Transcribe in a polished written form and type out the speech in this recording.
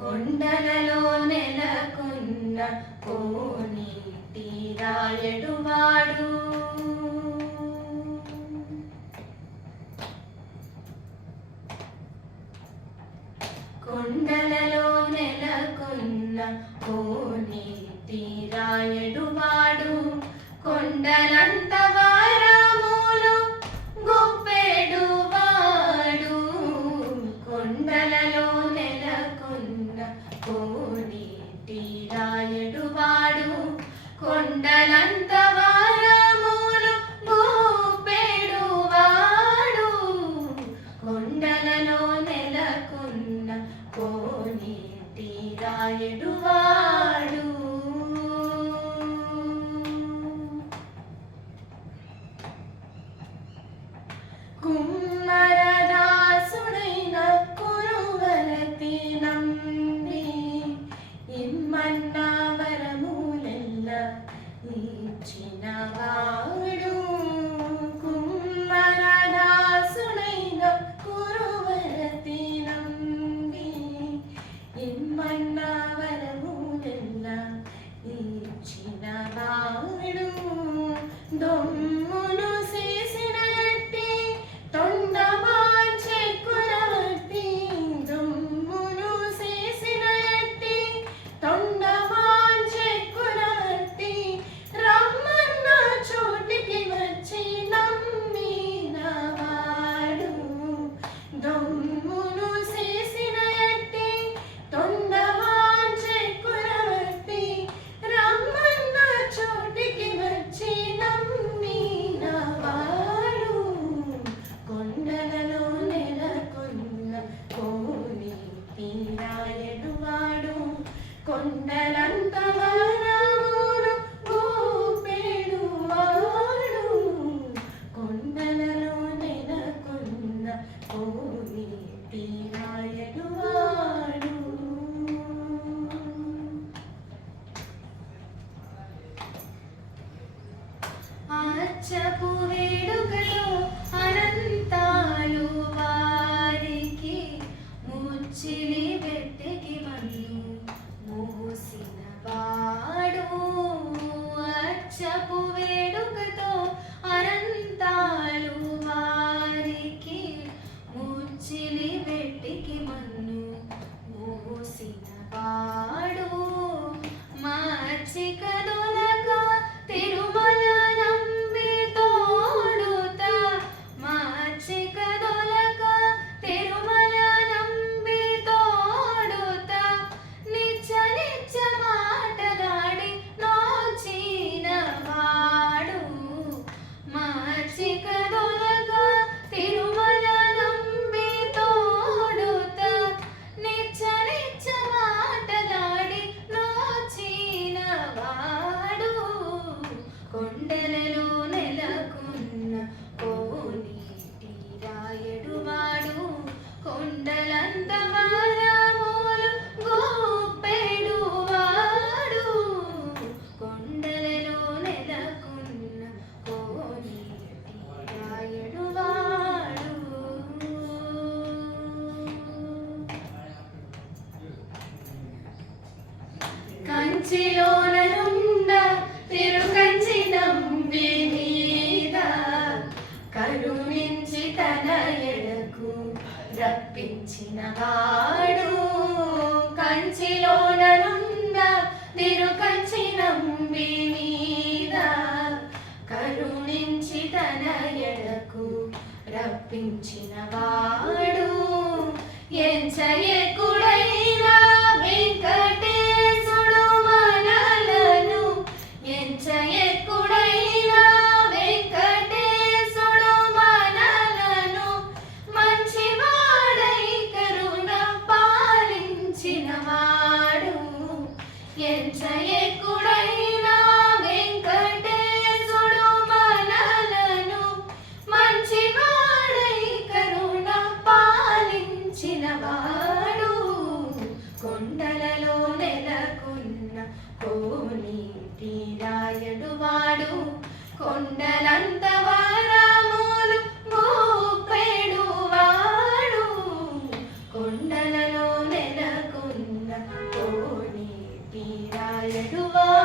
కొండలలో నెలకొన్న కోనేటి రాయడువాడు కొండలలో నెలకొన్న కోనేటి రాయడువాడు కొండలంత వారములు గొప్పెడువాడు కొండలలో నెలకొన్న కోనేటి రాయడువాడు కొండలంత వారములు గొప్పెడువాడు కొండలలో నెలకొన్న కోనేటి రాయడువాడు కుమ్మరదాసుడైన కురువరతి నంబి ఇమ్మన్న వరములెల్ల ఇచ్చినవాడు కుమ్మరదాసుడైన కురువరతి నంబి ఇమ్మన్న వరములెల్ల ఇచ్చినవాడు దొమ్మును కొండలంత వరములు గొప్పెడువాడు కొండలలో నెలకొన్న కోనేటి రాయడువాడు అచ్చపు వేడుకలో అనంతాలు వారికి ముచ్చిలి పెట్టెకి మన్ను మూసినవాడు అచ్చపు వేడుకతో అనంతాలు వారికి ముచ్చిలి పెట్టెకి మన్ను మూసినవాడు మచ్చిక దొలక తిరుమల నంబి తోడుత మచ్చిక దొలక తిరుమల నంబి తోడుత నిచ్చ నిచ్చ మాటలాడి నోచినవాడు మచ్చిక దొలక తిరుమల నంబి తోడుత నిచ్చ నిచ్చ మాటలాడి నోచినవాడు కొండలలో నెలకొన్న కోనేటి రాయడువాడు కొండలంత వారములు గొప్పెడువాడు కొండలలో నెలకొన్న కోనేటి రాయడువాడు కంచిలోన నుండ తిరుకంచి నంబి మీద కరుణించి తన ఎడకు రప్పించినవాడు కంచిలోన నుండ తిరుకంచి నంబి మీద కరుణించి తన ఎడకు రప్పించినవాడు ఎంచయకుడైన వెంకటేశుడు మనలను ఎంచయకుడైన వెంకటేశుడు కోనేటి రాయడు వాడు కొండలంత వారాములు గోపెడు వాడు కొండలలో నెలకొన్న కోనేటి రాయడు వాడు